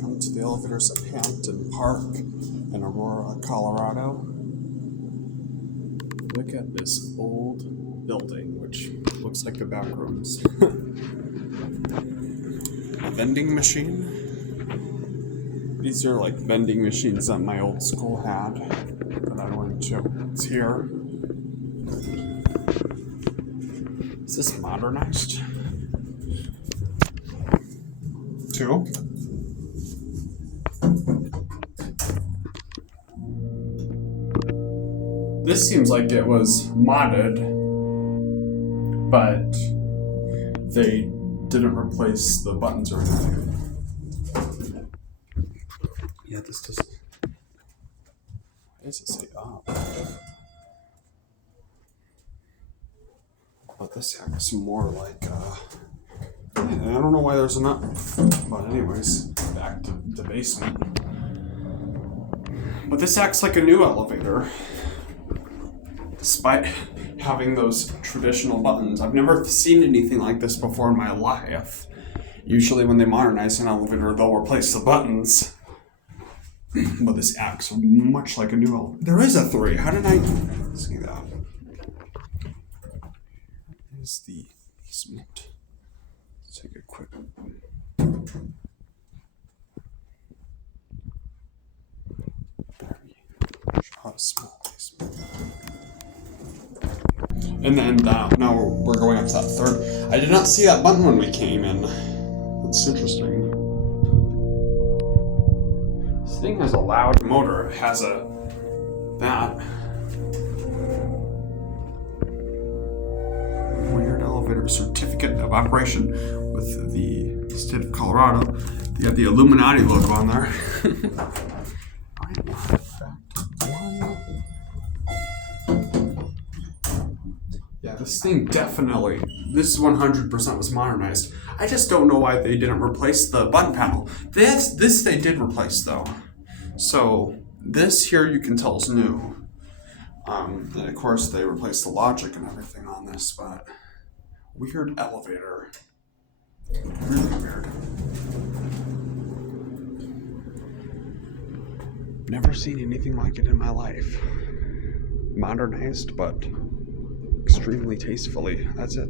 Come to the elevators at Hampton Park in Aurora, Colorado. Look at this old building, which looks like the back rooms. A vending machine. These are like vending machines that my old school had that I went to. It's here. Is this modernized? Two. This seems like it was modded, but they didn't replace the buttons or anything. Yeah, this doesn't. Why does it say up? But this acts more like, I don't know why there's an up. But anyways, back to the basement. But this acts like a new elevator. Despite having those traditional buttons. I've never seen anything like this before in my life. Usually when they modernize an elevator, they'll replace the buttons. But this acts much like a new elevator. There is a 3. How did I see that? Is the basement. Let's take a quick. Very small basement. And then now we're going up to that 3rd. I did not see that button when we came in. That's interesting. This thing has a loud motor. It has that. Weird elevator certificate of operation with the state of Colorado. You have the Illuminati logo on there. Yeah, this thing definitely, this 100% was modernized. I just don't know why they didn't replace the button panel. This they did replace though. So this here you can tell is new. And of course they replaced the logic and everything on this, but weird elevator. Really weird. Never seen anything like it in my life. Modernized, but extremely tastefully. That's it.